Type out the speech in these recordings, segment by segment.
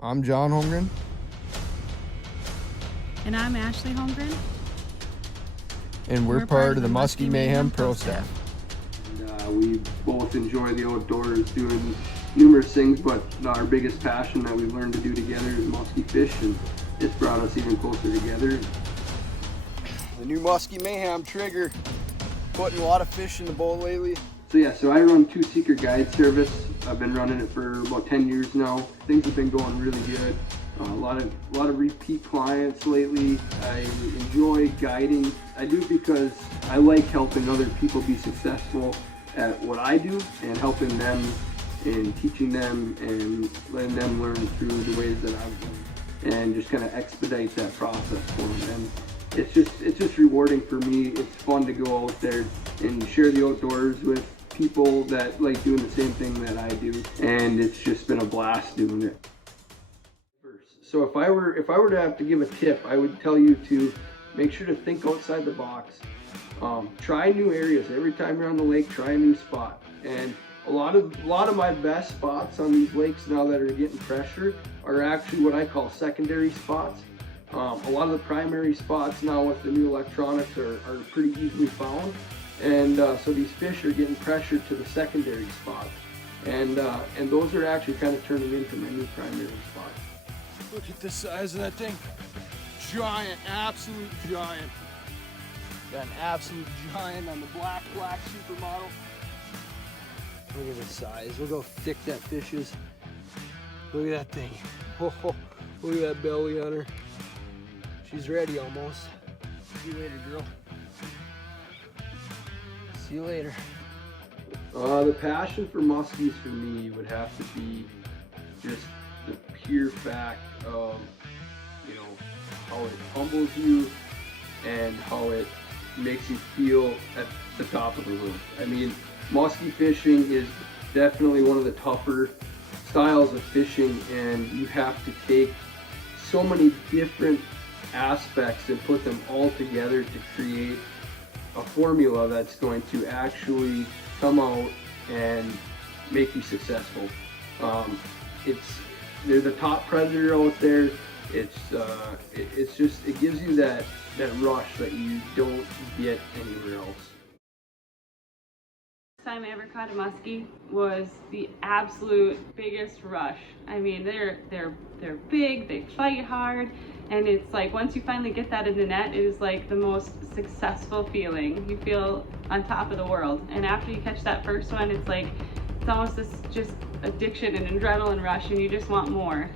I'm John Holmgren. And I'm Ashley Holmgren. And we're part of the Musky Mayhem Prostaff. We both enjoy the outdoors, doing numerous things, but our biggest passion that we've learned to do together is musky fish, and it's brought us even closer together. The new Musky Mayhem trigger, putting a lot of fish in the bowl lately. So I run Two Seeker Guide Service. I've been running it for about 10 years now. Things have been going really good. A lot of repeat clients lately. I enjoy guiding. I do it because I like helping other people be successful at what I do and helping them and teaching them and letting them learn through the ways that I've learned and just kind of expedite that process for them. And it's just rewarding for me. It's fun to go out there and share the outdoors with people that like doing the same thing that I do, and it's just been a blast doing it. So if I were to have to give a tip, I would tell you to make sure to think outside the box. Try new areas. Every time you're on the lake, try a new spot. And a lot of my best spots on these lakes now that are getting pressure are actually what I call secondary spots. A lot of the primary spots now with the new electronics are pretty easily found. And so these fish are getting pressured to the secondary spots. And those are actually kind of turning into my new primary spots. Look at the size of that thing. Giant, absolute giant. Got an absolute giant on the black supermodel. Look at the size. Look how thick that fish is. Look at that thing. Oh, look at that belly on her. She's ready almost. See you later, girl. See you later. The passion for muskies for me would have to be just the pure fact of, how it humbles you and how it makes you feel at the top of the roof. I mean, musky fishing is definitely one of the tougher styles of fishing, and you have to take so many different aspects and put them all together to create a formula that's going to actually come out and make you successful. They're the top predator out there. It gives you that rush that you don't get anywhere else. The time I ever caught a muskie was the absolute biggest rush. I mean, they're big, they fight hard, and it's like once you finally get that in the net, it is like the most successful feeling. You feel on top of the world, and after you catch that first one, it's like it's almost this just addiction and adrenaline rush, and you just want more.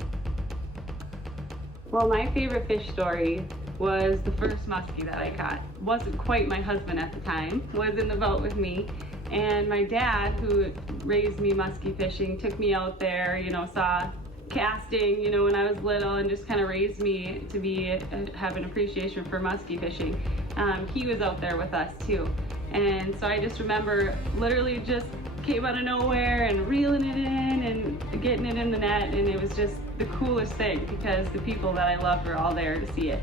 Well, my favorite fish story was the first muskie that I caught. Wasn't quite my husband at the time, was in the boat with me. And my dad, who raised me muskie fishing, took me out there, saw casting, when I was little, and just kind of raised me to have an appreciation for muskie fishing. He was out there with us too. And so I just remember literally just came out of nowhere and reeling it in and getting it in the net, and it was just the coolest thing because the people that I loved were all there to see it.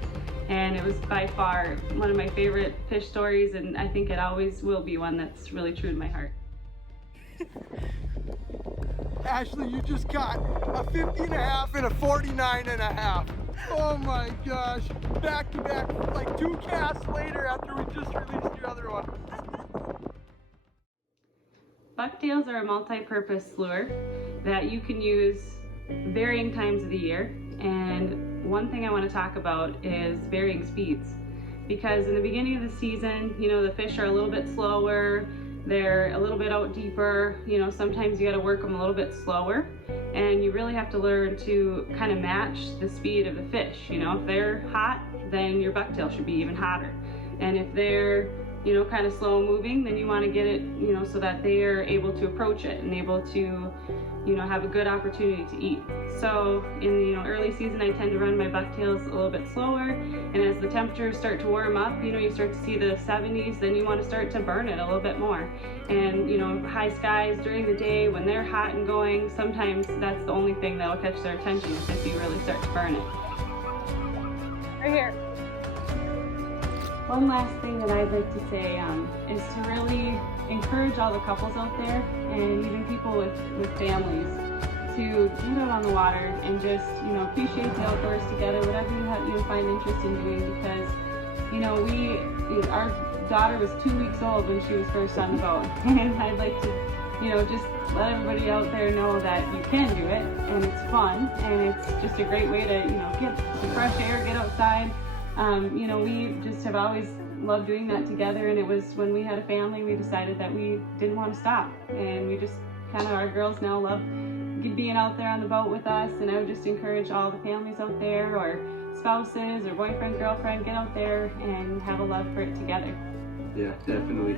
And it was by far one of my favorite fish stories, and I think it always will be one that's really true to my heart. Ashley, you just caught a 50.5 and a 49.5. Oh my gosh. Back to back, like 2 casts later after we just released your other one. Bucktails are a multi-purpose lure that you can use varying times of the year. And one thing I want to talk about is varying speeds. Because in the beginning of the season, the fish are a little bit slower, they're a little bit out deeper, sometimes you got to work them a little bit slower. And you really have to learn to kind of match the speed of the fish. If they're hot, then your bucktail should be even hotter. And if they're kind of slow moving, then you want to get it, so that they are able to approach it and able to, have a good opportunity to eat. So in the early season, I tend to run my bucktails a little bit slower, and as the temperatures start to warm up, you start to see the 70s, then you want to start to burn it a little bit more. And high skies during the day when they're hot and going, sometimes that's the only thing that will catch their attention is if you really start to burn it. Right here. One last thing that I'd like to say is to really encourage all the couples out there and even people with families to get out on the water and just, you know, appreciate the outdoors together, whatever you find interest in doing, because, you know, our daughter was 2 weeks old when she was first on the boat, and I'd like to, you know, just let everybody out there know that you can do it, and it's fun, and it's just a great way to, you know, get some fresh air, get outside. You know, we just have always loved doing that together, and it was when we had a family, we decided that we didn't want to stop, and we just kind of, our girls now love being out there on the boat with us, and I would just encourage all the families out there, or spouses, or boyfriend, girlfriend, get out there and have a love for it together. Yeah, definitely.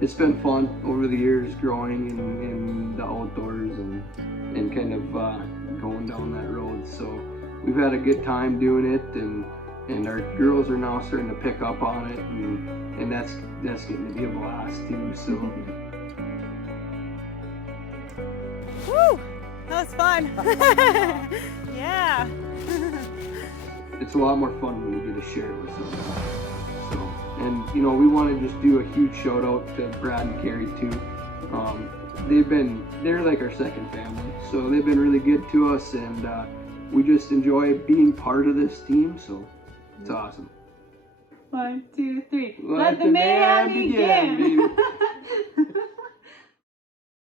It's been fun over the years growing in the outdoors and kind of going down that road. So we've had a good time doing it, and our girls are now starting to pick up on it, and that's getting to be a blast too. So. Woo! That was fun. Yeah. It's a lot more fun when you get to share it with someone. So, and you know, we want to just do a huge shout out to Brad and Carrie too. They're like our second family, so they've been really good to us, and we just enjoy being part of this team. So it's awesome. 1, 2, 3. Let the mayhem begin, baby.